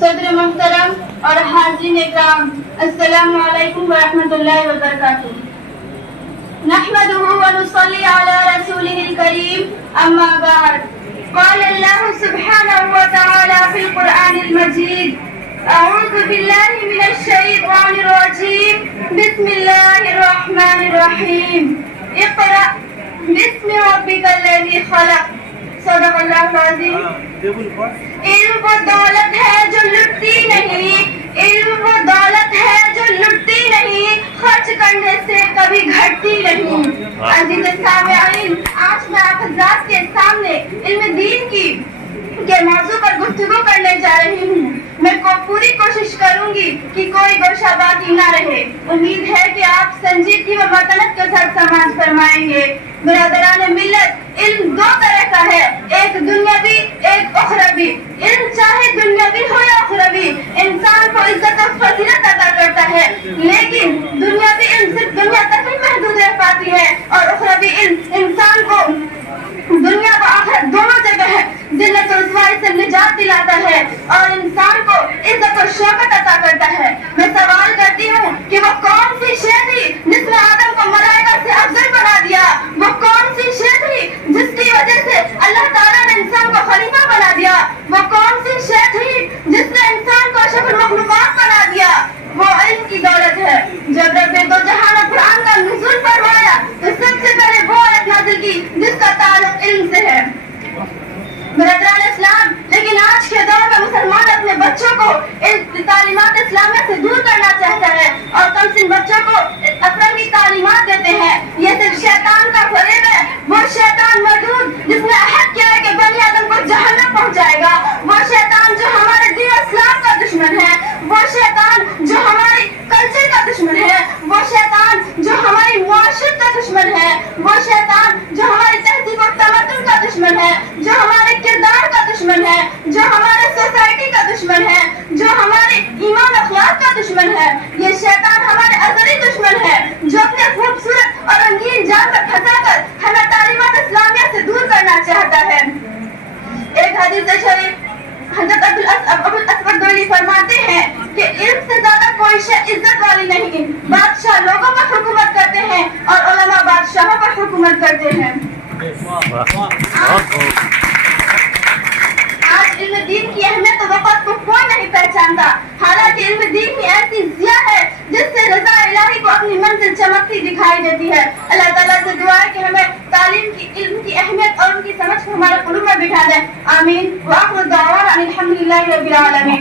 صدر محترم اور حاضرین اکرام، السلام علیکم ورحمۃ اللہ وبرکاتہ۔ نحمده ونصلي على رسوله الكريم اما بعد، قال الله سبحانه وتعالى في القرآن المجيد اعوذ بالله من الشیطان الرجیم بسم اللہ الرحمن الرحیم اقرأ بسم ربک الذی خلق۔ صدق اللہ العظیم۔ علم وہ دولت ہے جو لٹتی نہیں، علم وہ دولت ہے جو لٹتی نہیں، خرچ کرنے سے کبھی گھٹتی نہیں۔ عزیز سامعین، آج میں آپ حضرات کے سامنے علم دین کے موضوع پر گفتگو کرنے جا رہی ہوں۔ میں پوری کوشش کروں گی کہ کوئی گوشہ باقی نہ رہے۔ امید ہے کہ آپ سنجیدگی و متانت کے ساتھ سماعت فرمائیں گے۔ برادران ملت، علم دو طرح کا ہے، ایک دنیاوی ایک اخروی۔ علم چاہے دنیاوی ہو یا اخروی، انسان کو عزت و فضیلت عطا کرتا ہے، لیکن دنیاوی علم صرف دنیا تک ہی محدود رہ پاتی ہے، اور اخروی علم انسان کو دنیا و آخرت دونوں جگہ ہے ذلت و رسوائی سے نجات دلاتا ہے اور انسان کو عزت و شوکت عطا کرتا ہے۔ میں سوال کرتی ہوں کہ وہ کون سی شے تھی جس نے آدم کو ملائکہ سے افضل بنا دیا؟ وہ کون سی شے تھی جس کی وجہ سے اللہ تعالیٰ نے انسان کو خلیفہ بنا دیا؟ وہ کون سی شے تھی جس نے انسان کو اشرف المخلوقات بنا دیا؟ وہ علم کی دولت ہے۔ جب رب دو جہان قرآن کا نزول فرمایا تو سب سے پہلے وہ آیت نازل کی جس کا تعلق علم سے ہے۔ برادران اسلام، لیکن آج کے دور میں مسلمان اپنے بچوں کو تعلیمات اسلامیہ سے دور کرنا چاہتا ہے اور کم سن بچوں کو افرنگی تعلیمات دیتے ہیں۔ یہ صرف شیطان کا فریب ہے۔ وہ شیطان مردود جس نے عہد کیا ہے کہ بنی آدم کو جہنم پہنچائے گا، وہ شیطان جو ہمارے دین اسلام کا دشمن ہے، وہ شیطان جو ہماری کلچر کا دشمن ہے، وہ شیطان جو ہماری معاشرت کا دشمن ہے، وہ شیطان جو ہماری تہذیب و تمدن کا دشمن ہے، جو ہمارے کردار کا دشمن ہے، جو ہمارے سوسائٹی کا دشمن ہے، جو ہمارے ایمان اخلاق کا دشمن ہے۔ یہ شیطان ہمارے ازلی دشمن ہے جو اپنے خوبصورت اور رنگین جال میں پھنسا کر ہمیں تعلیمات اسلامیہ سے دور کرنا چاہتا ہے۔ ایک حدیث شریف حضرت ابو الاسود دوئلی فرماتے ہیں کہ علم سے زیادہ کوئی شے عزت والی نہیں۔ بادشاہ لوگوں پر حکومت کرتے ہیں اور علماء بادشاہوں پر حکومت کرتے ہیں۔ آج علم دین کی اہمیت و وقت کو کوئی نہیں پہچانتا، حالانکہ علم دین کی ایسی ضیاء ہے جس سے رضا الہی کو اپنی منزل چمکتی دکھائی دیتی ہے۔ اللہ تعالیٰ سے دعا ہے کہ ہمیں تعلیم کی، علم کی اہمیت اور ان کی سمجھ کو ہمارے قلوب میں بٹھا دے۔ آمین۔ وآخر دعوانا ان الحمد للہ رب العالمین۔